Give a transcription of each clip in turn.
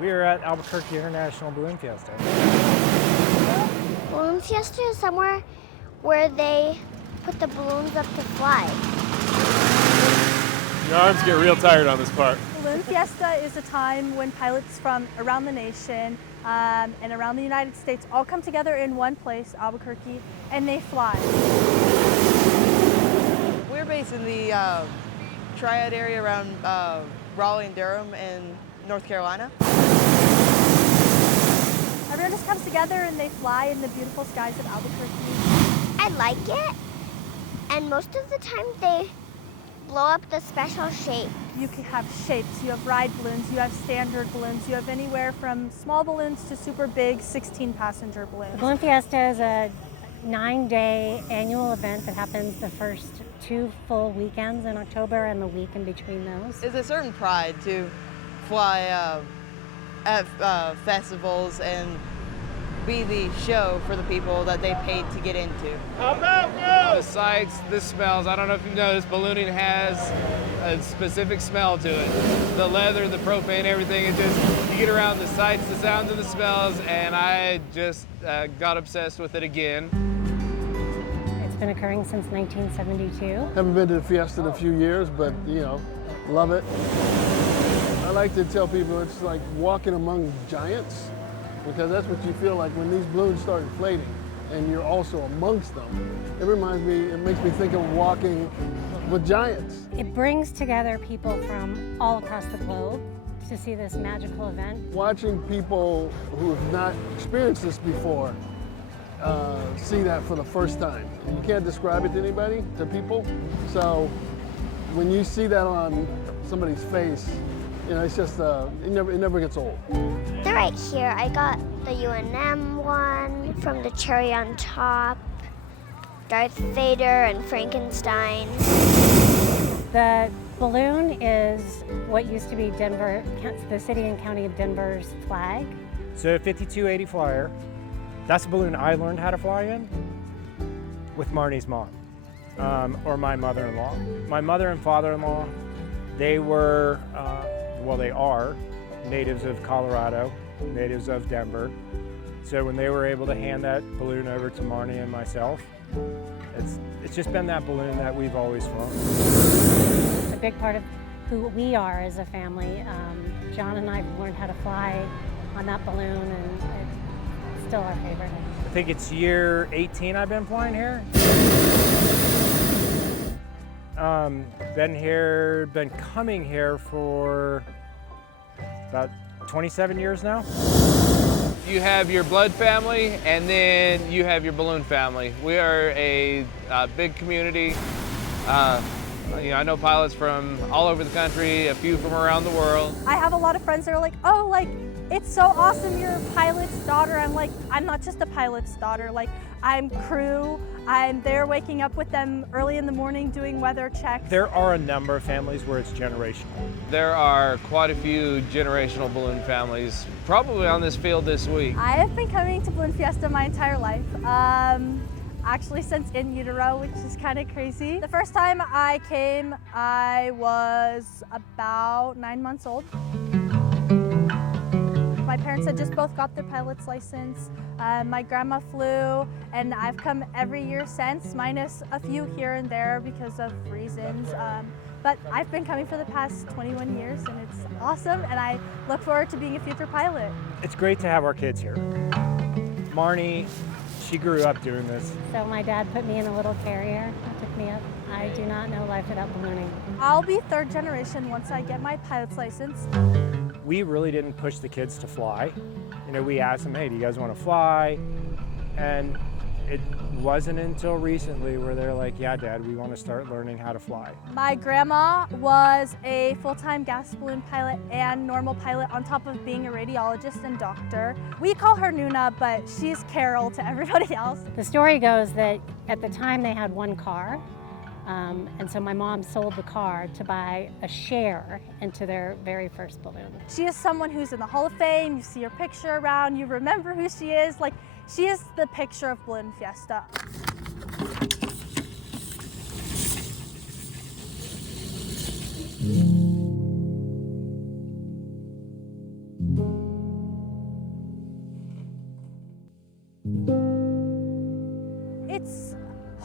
We are at Albuquerque International Balloon Fiesta. Balloon Fiesta is somewhere where they put the balloons up to fly. Your arms get real tired on this part. Balloon Fiesta is a time when pilots from around the nation and around the United States all come together in one place, Albuquerque, and they fly. We're based in the Triad area around Raleigh and Durham in North Carolina. Everyone just comes together and they fly in the beautiful skies of Albuquerque. I like it, and most of the time they blow up the special shape. You can have shapes, you have ride balloons, you have standard balloons, you have anywhere from small balloons to super big 16-passenger balloons. Balloon Fiesta is a 9-day annual event that happens the first 2 full weekends in October and the week in between those. It's a certain pride to fly at festivals and be the show for the people that they paid to get into. The sights, the smells. I don't know if you know this, ballooning has a specific smell to it. The leather, the propane, everything. It just, you get around the sights, the sounds, and the smells, and I just got obsessed with it again. It's been occurring since 1972. Haven't been to the Fiesta in a few years, but love it. I like to tell people it's like walking among giants, because that's what you feel like when these balloons start inflating and you're also amongst them. It makes me think of walking with giants. It brings together people from all across the globe to see this magical event. Watching people who have not experienced this before see that for the first time. You can't describe it to anybody, to people. So when you see that on somebody's face, it's just, it never gets old. They're right here. I got the UNM one from the cherry on top, Darth Vader and Frankenstein. The balloon is what used to be Denver, the city and county of Denver's flag. So 5280 flyer, that's the balloon I learned how to fly in with Marnie's mom, or my mother-in-law. My mother and father-in-law, they were, they are natives of Colorado, natives of Denver. So when they were able to hand that balloon over to Marnie and myself, it's just been that balloon that we've always flown. A big part of who we are as a family. John and I have learned how to fly on that balloon, and it's still our favorite. I think it's year 18 I've been flying here. Been coming here for about 27 years now. You have your blood family, and then you have your balloon family. We are a big community. I know pilots from all over the country, a few from around the world. I have a lot of friends that are like, oh, it's so awesome you're a pilot's daughter. I'm like, I'm not just a pilot's daughter. I'm crew. I'm there waking up with them early in the morning doing weather checks. There are a number of families where it's generational. There are quite a few generational balloon families probably on this field this week. I have been coming to Balloon Fiesta my entire life. Actually since in utero, which is kind of crazy. The first time I came, I was about 9 months old. My parents had just both got their pilot's license. My grandma flew, and I've come every year since, minus a few here and there because of reasons. But I've been coming for the past 21 years, and it's awesome, and I look forward to being a future pilot. It's great to have our kids here. Marnie, she grew up doing this. So my dad put me in a little carrier and took me up. I do not know life without ballooning. I'll be 3rd generation once I get my pilot's license. We really didn't push the kids to fly. We asked them, hey, do you guys want to fly? And it wasn't until recently where they're like, yeah, Dad, we want to start learning how to fly. My grandma was a full-time gas balloon pilot and normal pilot on top of being a radiologist and doctor. We call her Nuna, but she's Carol to everybody else. The story goes that at the time they had one car, and so my mom sold the car to buy a share into their very first balloon. She is someone who's in the Hall of Fame. You see her picture around, you remember who she is. She is the picture of Balloon Fiesta.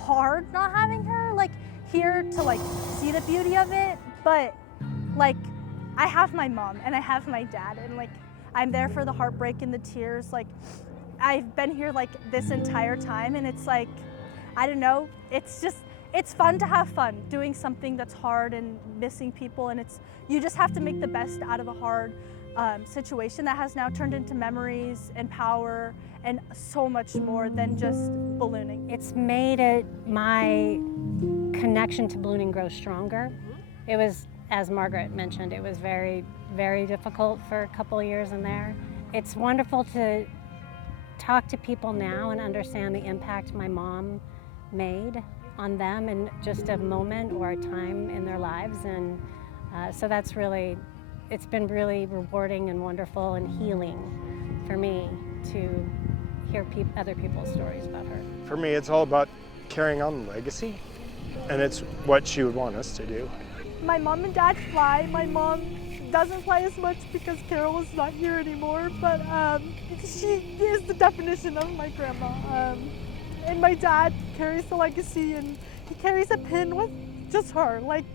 hard not having her like here to like see the beauty of it, but like I have my mom and I have my dad, and like I'm there for the heartbreak and the tears. Like I've been here like this entire time, and it's like, I don't know, it's fun to have fun doing something that's hard and missing people, and you just have to make the best out of a hard situation that has now turned into memories and power and so much more than just ballooning. It's made my connection to ballooning grow stronger. It was, as Margaret mentioned, it was very, very difficult for a couple of years in there. It's wonderful to talk to people now and understand the impact my mom made on them in just a moment or a time in their lives, and so that's really, it's been really rewarding and wonderful and healing for me to hear other people's stories about her. For me, it's all about carrying on the legacy, and it's what she would want us to do. My mom and dad fly. My mom doesn't fly as much because Carol is not here anymore, but she is the definition of my grandma. And my dad carries the legacy, and he carries a pin with just her, like,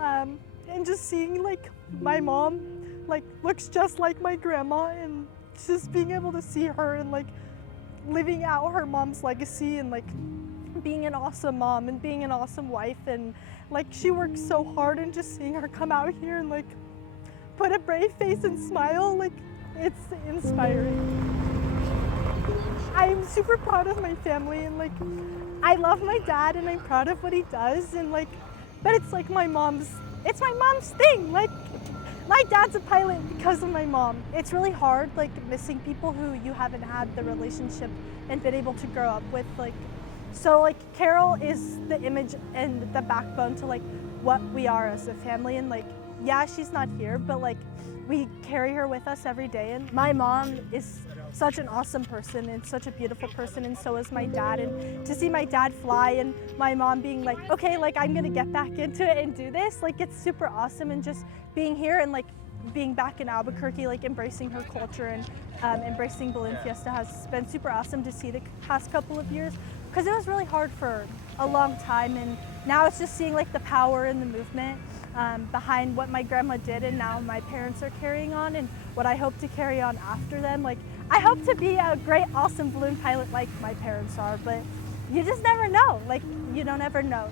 and just seeing like my mom like looks just like my grandma, and just being able to see her and like living out her mom's legacy and like being an awesome mom and being an awesome wife, and like she works so hard, and just seeing her come out here and like put a brave face and smile, like it's inspiring. I'm super proud of my family, and like I love my dad and I'm proud of what he does, and like, but it's like it's my mom's thing. Like my dad's a pilot because of my mom. It's really hard like missing people who you haven't had the relationship and been able to grow up with. Like, so like Carol is the image and the backbone to like what we are as a family, and like, yeah, she's not here, but like we carry her with us every day. And my mom is such an awesome person and such a beautiful person, and so is my dad. And to see my dad fly and my mom being like, okay, like I'm gonna get back into it and do this, like it's super awesome. And just being here and like being back in Albuquerque, like embracing her culture and embracing Balloon Fiesta has been super awesome to see the past couple of years, because it was really hard for a long time, and now it's just seeing like the power and the movement behind what my grandma did, and now my parents are carrying on, and what I hope to carry on after them. Like I hope to be a great, awesome balloon pilot like my parents are, but you just never know. Like you don't ever know.